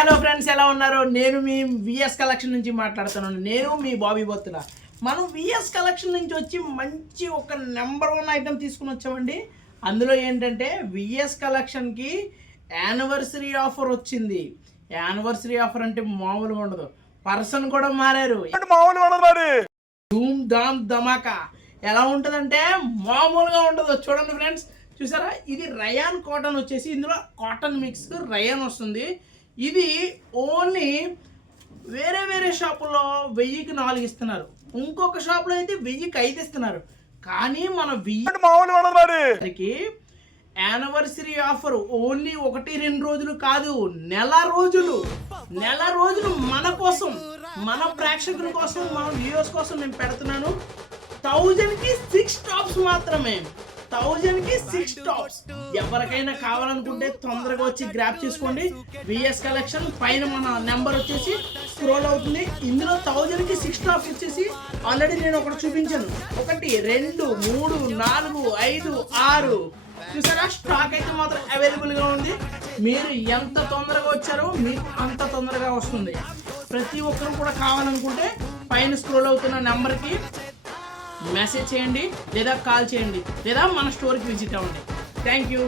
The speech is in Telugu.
హలో ఫ్రెండ్స్, ఎలా ఉన్నారు? నేను మీ విఎస్ కలెక్షన్ నుంచి మాట్లాడుతున్నాను. నేను మీ బాబీ బొత్తుల. మనం విఎస్ కలెక్షన్ నుంచి వచ్చి మంచి ఒక నెంబర్ 1 ఐటెం తీసుకుని వచ్చామండి. అందులో ఏంటంటే విఎస్ కలెక్షన్కి యానివర్సరీ ఆఫర్ వచ్చింది. యానివర్సరీ ఆఫర్ అంటే మామూలుగా ఉండదు. పర్సన్ కూడా మారారు. ధూమ్ ధామ్ ధమాకా ఎలా ఉంటుందంటే మామూలుగా ఉండదు. చూడండి ఫ్రెండ్స్, చూసారా? ఇది రయాన్ కాటన్ వచ్చేసి, ఇందులో కాటన్ మిక్స్ రయాన్ వస్తుంది. ఇది ఓన్లీ వేరే వేరే షాపుల్లో 1000కి 4 ఇస్తున్నారు, ఇంకొక షాప్లో అయితే 1000కి 5 ఇస్తున్నారు. కానీ మన వికి యానివర్సరీ ఆఫర్ ఓన్లీ 1-2 రోజులు కాదు, నెల రోజులు మన కోసం, మన ప్రేక్షకుల కోసం, మన వ్యూవర్స్ కోసం నేను పెడుతున్నాను. 1000కి 6 టాప్స్ మాత్రమే. 1000కి 6 టాప్స్. ఎవరికైనా కావాలనుకుంటే తొందరగా వచ్చి గ్రాప్ చేసుకోండి. విఎస్ కలెక్షన్ పైన మన నెంబర్ వచ్చేసి స్క్రోల్ అవుతుంది. ఇందులో 1000కి 6 టాప్స్ వచ్చేసి ఆల్రెడీ నేను ఒకటి చూపించాను. 1 2 3 4 5 6 చూసారా? స్టాక్ అయితే మాత్రం అవైలబుల్గా ఉంది. మీరు ఎంత తొందరగా వచ్చారో మీకు అంత తొందరగా వస్తుంది. ప్రతి ఒక్కరు కూడా కావాలనుకుంటే పైన స్క్రోల్ అవుతున్న నెంబర్కి మెసేజ్ చేయండి, లేదా కాల్ చేయండి, లేదా మన స్టోర్కి విజిట్ అవ్వండి. Thank you.